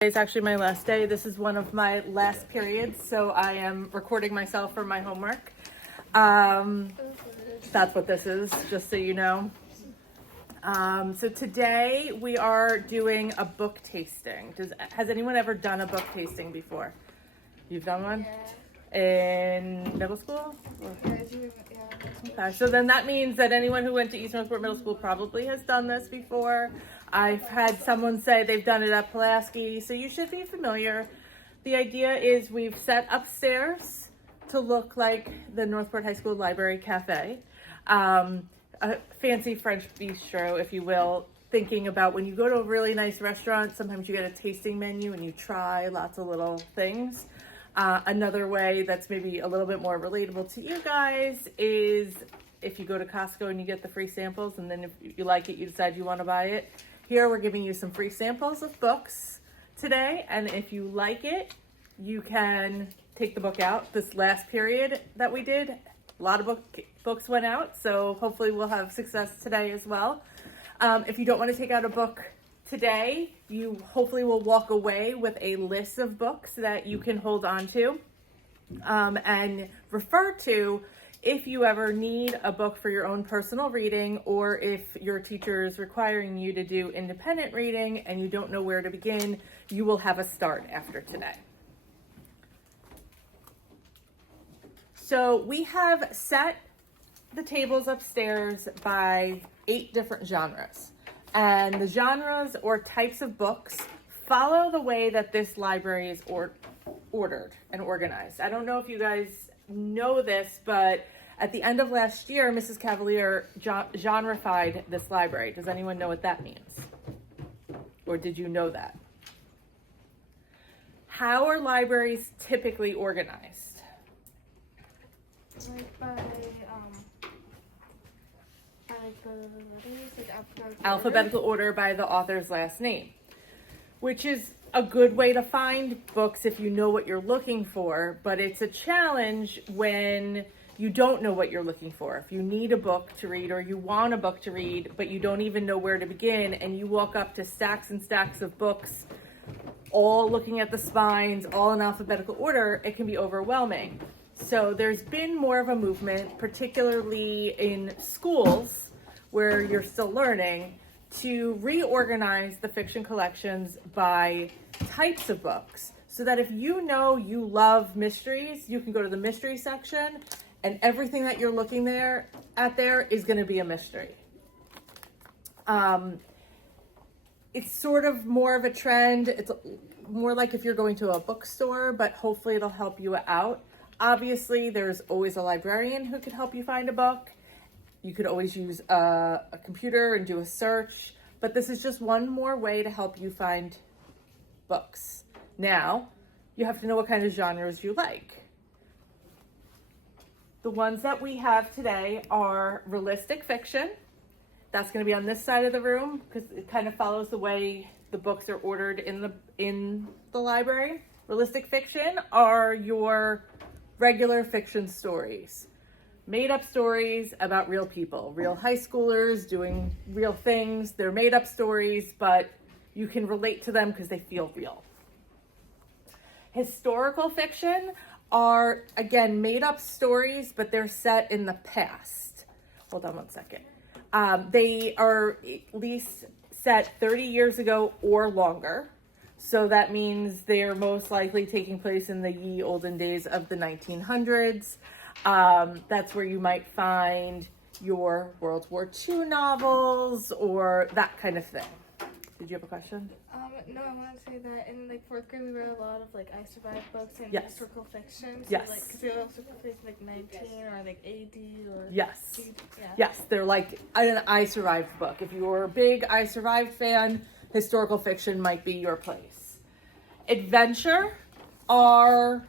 It's actually my last day. This is one of my last periods, so I am recording myself for my homework. That's what this is, just so you know. So today we are doing a book tasting. Has anyone ever done a book tasting before? You've done one? Yeah. In middle school? Yeah. Okay, so then that means that anyone who went to East Northport Middle School probably has done this before. I've had someone say they've done it at Pulaski, so you should be familiar. The idea is we've set upstairs to look like the Northport High School Library Cafe, a fancy French bistro, if you will, thinking about when you go to a really nice restaurant, sometimes you get a tasting menu and you try lots of little things. Another way that's maybe a little bit more relatable to you guys is if you go to Costco and you get the free samples, and then if you like it, you decide you want to buy it. Here we're giving you some free samples of books today, and if you like it, you can take the book out. This last period that we did, a lot of books went out, so hopefully we'll have success today as well. If you don't want to take out a book today, you hopefully will walk away with a list of books that you can hold on to and refer to if you ever need a book for your own personal reading, or if your teacher is requiring you to do independent reading and you don't know where to begin, you will have a start after today. So we have set the tables upstairs by 8 different genres. And the genres or types of books follow the way that this library is ordered and organized. I don't know if you guys know this, but at the end of last year, Mrs. Cavalier genreified this library. Does anyone know what that means? Or did you know that? How are libraries typically organized? Like by the letters, like Alphabetical order by the author's last name, which is a good way to find books if you know what you're looking for, but it's a challenge when you don't know what you're looking for. If you need a book to read or you want a book to read, but you don't even know where to begin, and you walk up to stacks and stacks of books, all looking at the spines, all in alphabetical order, it can be overwhelming. So there's been more of a movement, particularly in schools where you're still learning, to reorganize the fiction collections by types of books, so that if you know you love mysteries, you can go to the mystery section and everything that you're looking at there is going to be a mystery. It's sort of more of a trend. It's more like if you're going to a bookstore, but hopefully it'll help you out. Obviously, there's always a librarian who can help you find a book. You could always use a computer and do a search, but this is just one more way to help you find books. Now, you have to know what kind of genres you like. The ones that we have today are realistic fiction. That's going to be on this side of the room because it kind of follows the way the books are ordered in the library. Realistic fiction are your regular fiction stories. Made up stories about real people, real high schoolers doing real things. They're made up stories, but you can relate to them because they feel real. Historical fiction are, again, made up stories, but they're set in the past. Hold on one second. They are at least set 30 years ago or longer. So that means they're most likely taking place in the ye olden days of the 1900s. That's where you might find your World War II novels or that kind of thing. Did you have a question? No, I want to say that in like 4th grade we read a lot of like I Survived books and Yes. historical fiction. So, Yes. Like, because they also took place like 19 or like AD or. Yes. Yeah. Yes, they're like an I Survived book. If you're a big I Survived fan, historical fiction might be your place. Adventure are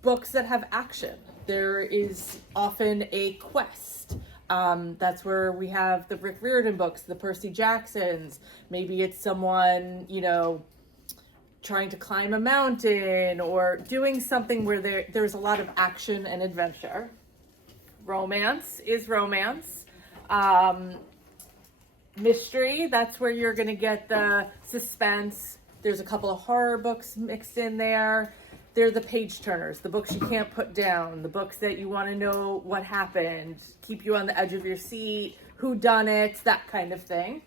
books that have action. There is often a quest. That's where we have the Rick Riordan books, the Percy Jacksons. Maybe it's someone, trying to climb a mountain or doing something where there's a lot of action and adventure. Romance is romance. Mystery, that's where you're going to get the suspense, There's a couple of horror books mixed in there. They're the page turners, the books you can't put down, the books that you want to know what happened, keep you on the edge of your seat, who done it, that kind of thing.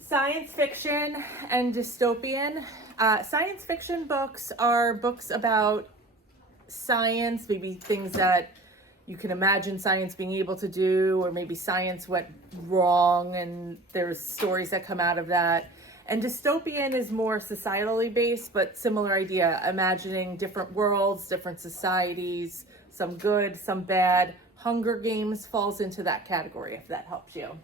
Science fiction and dystopian. Science fiction books are books about science, maybe things that you can imagine science being able to do, or maybe science went wrong and there's stories that come out of that. And dystopian is more societally based, but similar idea, imagining different worlds, different societies, some good, some bad. Hunger Games falls into that category, if that helps you.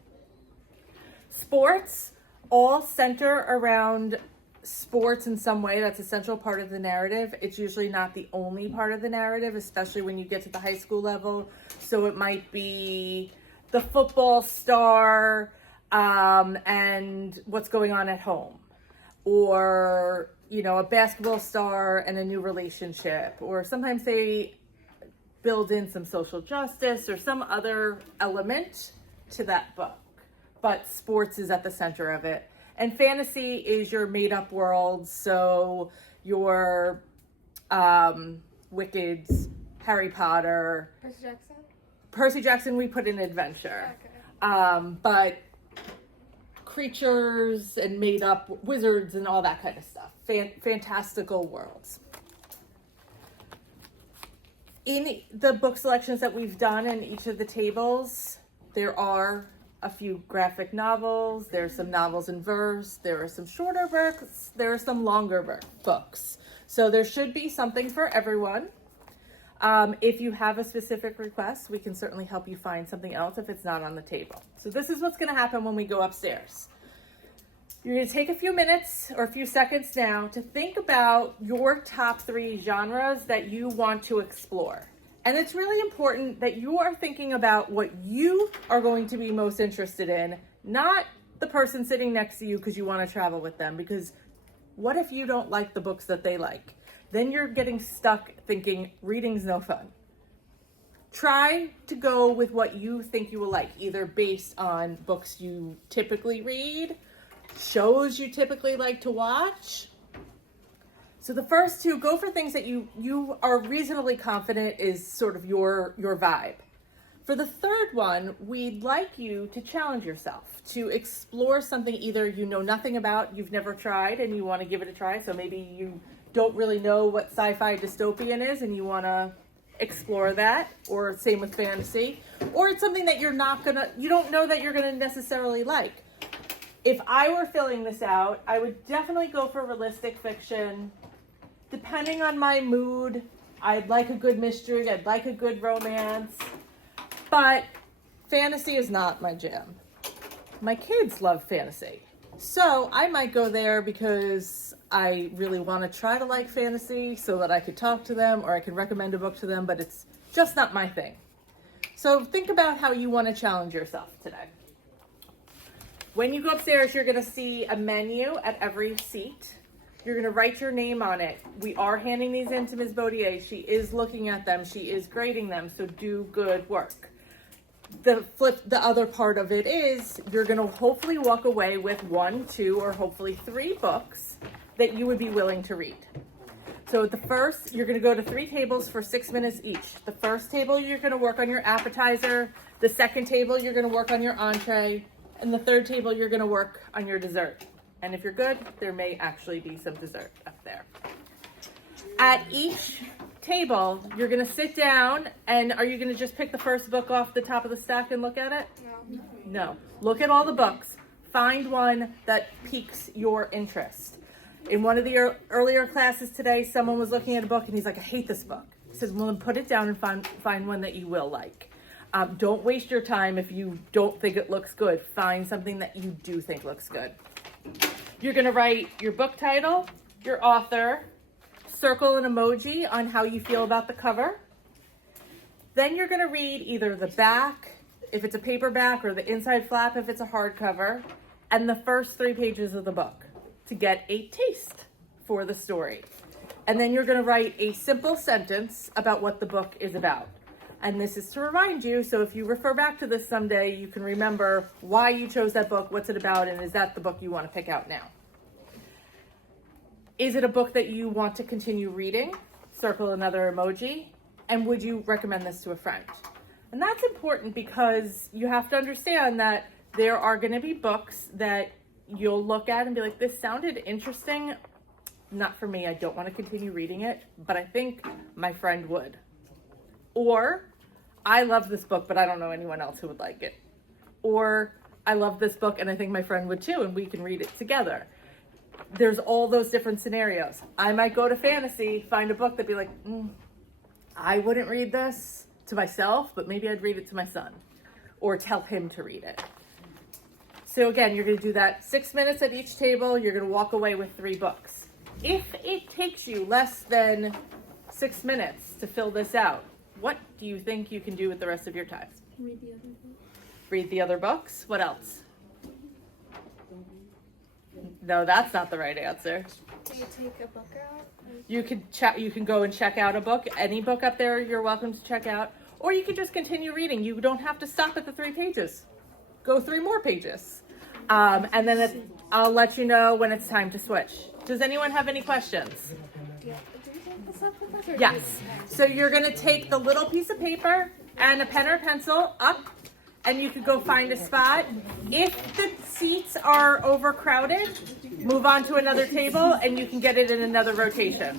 Sports all center around sports in some way. That's a central part of the narrative. It's usually not the only part of the narrative, especially when you get to the high school level. So it might be the football star, and what's going on at home, or, you know, a basketball star and a new relationship, or sometimes they build in some social justice or some other element to that book, but sports is at the center of it. And fantasy is your made-up world, so your Wickeds, Harry Potter, Percy Jackson we put in adventure. Okay. But creatures and made up wizards and all that kind of stuff. Fantastical worlds. In the book selections that we've done in each of the tables, there are a few graphic novels, there's some novels in verse, there are some shorter books, there are some longer books. So there should be something for everyone. If you have a specific request, we can certainly help you find something else if it's not on the table. So this is what's going to happen when we go upstairs. You're going to take a few minutes or a few seconds now to think about your top 3 genres that you want to explore. And it's really important that you are thinking about what you are going to be most interested in, not the person sitting next to you because you want to travel with them. Because what if you don't like the books that they like? Then you're getting stuck thinking reading's no fun. Try to go with what you think you will like, either based on books you typically read, shows you typically like to watch. So the first 2, go for things that you are reasonably confident is sort of your vibe. For the third one, we'd like you to challenge yourself, to explore something either you know nothing about, you've never tried, and you want to give it a try. So maybe you don't really know what sci-fi dystopian is and you want to explore that, or same with fantasy. Or it's something that you don't know that you're going to necessarily like. If I were filling this out, I would definitely go for realistic fiction. Depending on my mood, I'd like a good mystery, I'd like a good romance, but fantasy is not my jam. My kids love fantasy, so I might go there because I really want to try to like fantasy so that I could talk to them or I can recommend a book to them, but it's just not my thing. So think about how you want to challenge yourself today. When you go upstairs, you're going to see a menu at every seat. You're going to write your name on it. We are handing these in to Ms. Baudier. She is looking at them. She is grading them, so do good work. The other part of it is you're going to hopefully walk away with 1, 2, or hopefully 3 books that you would be willing to read. So at the first, you're going to go to 3 tables for 6 minutes each. The first table, you're going to work on your appetizer. The second table, you're going to work on your entree. And the third table, you're going to work on your dessert. And if you're good, there may actually be some dessert up there. At each table, you're going to sit down, and are you going to just pick the first book off the top of the stack and look at it? No. Look at all the books. Find one that piques your interest. In one of the earlier classes today, someone was looking at a book, and he's like, I hate this book. He says, well, then put it down and find one that you will like. Don't waste your time if you don't think it looks good. Find something that you do think looks good. You're going to write your book title, your author, circle an emoji on how you feel about the cover. Then you're going to read either the back, if it's a paperback, or the inside flap if it's a hardcover, and the first 3 pages of the book to get a taste for the story. And then you're going to write a simple sentence about what the book is about. And this is to remind you, so if you refer back to this someday, you can remember why you chose that book, what's it about, and is that the book you want to pick out now. Is it a book that you want to continue reading? Circle another emoji. And would you recommend this to a friend? And that's important because you have to understand that there are going to be books that you'll look at and be like, this sounded interesting. Not for me. I don't want to continue reading it, but I think my friend would. Or, I love this book, but I don't know anyone else who would like it. Or, I love this book and I think my friend would too, and we can read it together. There's all those different scenarios. I might go to fantasy, find a book that'd be like, I wouldn't read this to myself, but maybe I'd read it to my son or tell him to read it. So again, you're going to do that 6 minutes at each table. You're going to walk away with 3 books. If it takes you less than 6 minutes to fill this out, what do you think you can do with the rest of your time? Read the other book. Read the other books? What else? No, that's not the right answer. Can you take a book out? You can go and check out a book. Any book up there you're welcome to check out. Or you can just continue reading. You don't have to stop at the 3 pages. Go 3 more pages. And then I'll let you know when it's time to switch. Does anyone have any questions? Yeah. Do you take this up with us? Or Yes. So you're going to take the little piece of paper and a pen or pencil up, and you could go find a spot. If the seats are overcrowded, move on to another table and you can get it in another rotation.